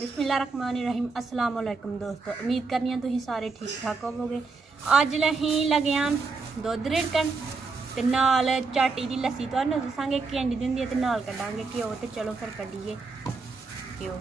बिस्मिल्लाहिर्रहमानिर्रहीम। अस्सलाम वालेकुम दोस्तों, उम्मीद करनी है तुम सारे ठीक ठाक होवोगे। अज अहीं लगे हाँ दुध रिड़कन ते नाल चाटी दी लस्सी तुहानूं दस्सांगे किंज दी हुंदी है ते नाल कड्डांगे घ्यो। ते चलो फिर कड्डिए घ्यो।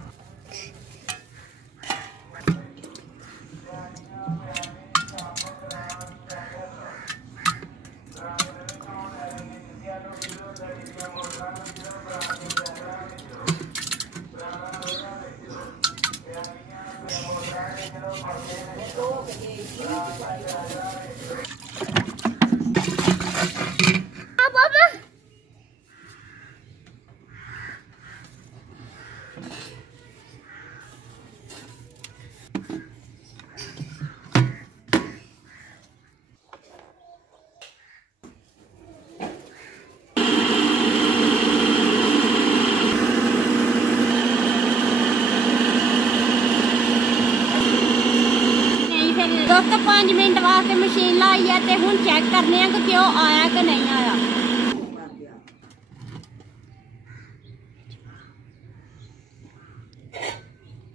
दोस्तों 5 मिनट वास्ते मशीन लाई है ते हुण चेक करने कि घ्यो आया कि नहीं आया।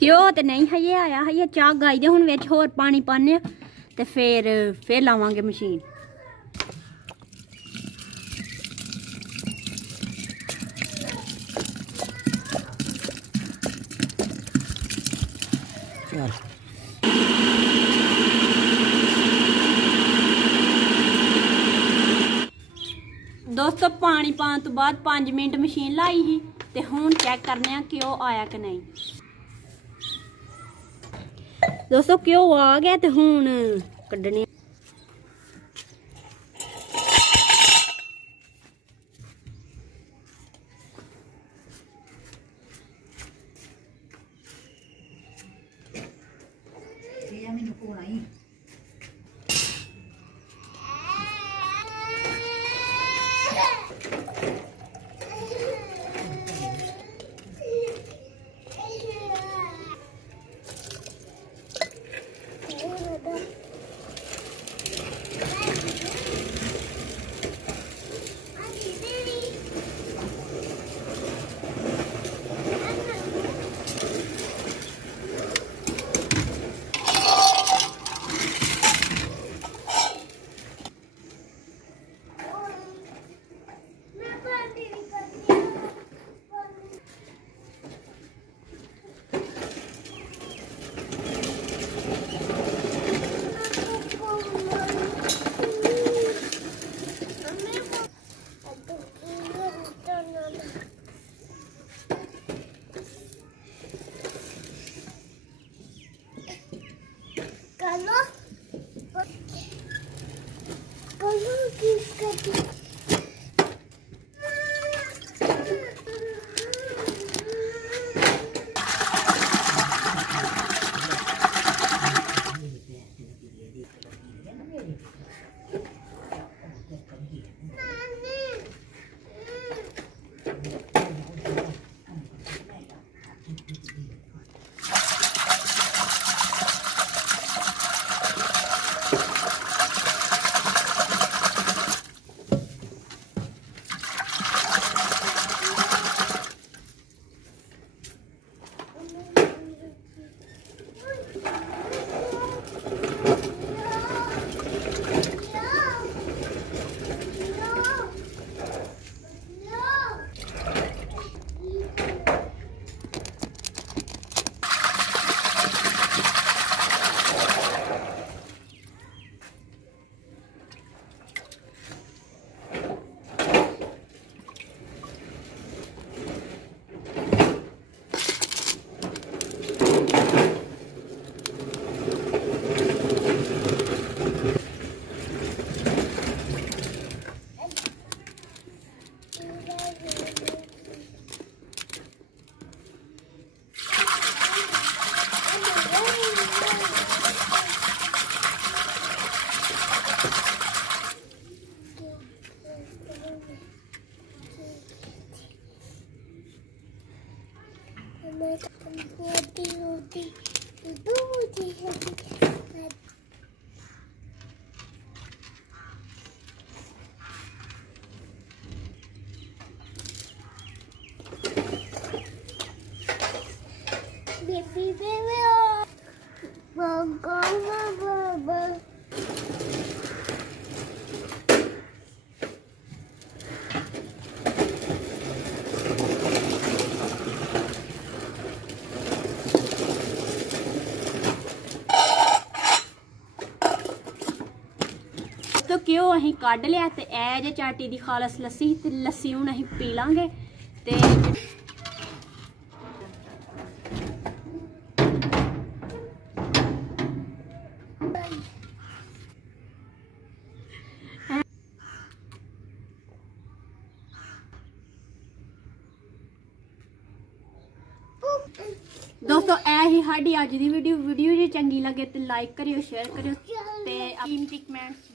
घ्यो ते नहीं हजे आया, हजे चाह गाई दे। हुण विच होर पानी पाने ते फिर लावांगे मशीन। दोस्तों पानी पाने तो बाद 5 मिनट मशीन लाई ही ते हुण चेक करने घ्यो आया कि नहीं। दोस्तों घ्यो आ गया ते हुण कड्डने। तो घ्यो असीं कढ़ लिया ते ए जे चाटी दी खालस लस्सी ते लस्सी हुण असीं पी लांगे ते दोस्तों ए ही साडी अज दी वीडियो जे चंगी लगे ते लाइक करियो शेयर करियो ते कीमती कमेंट्स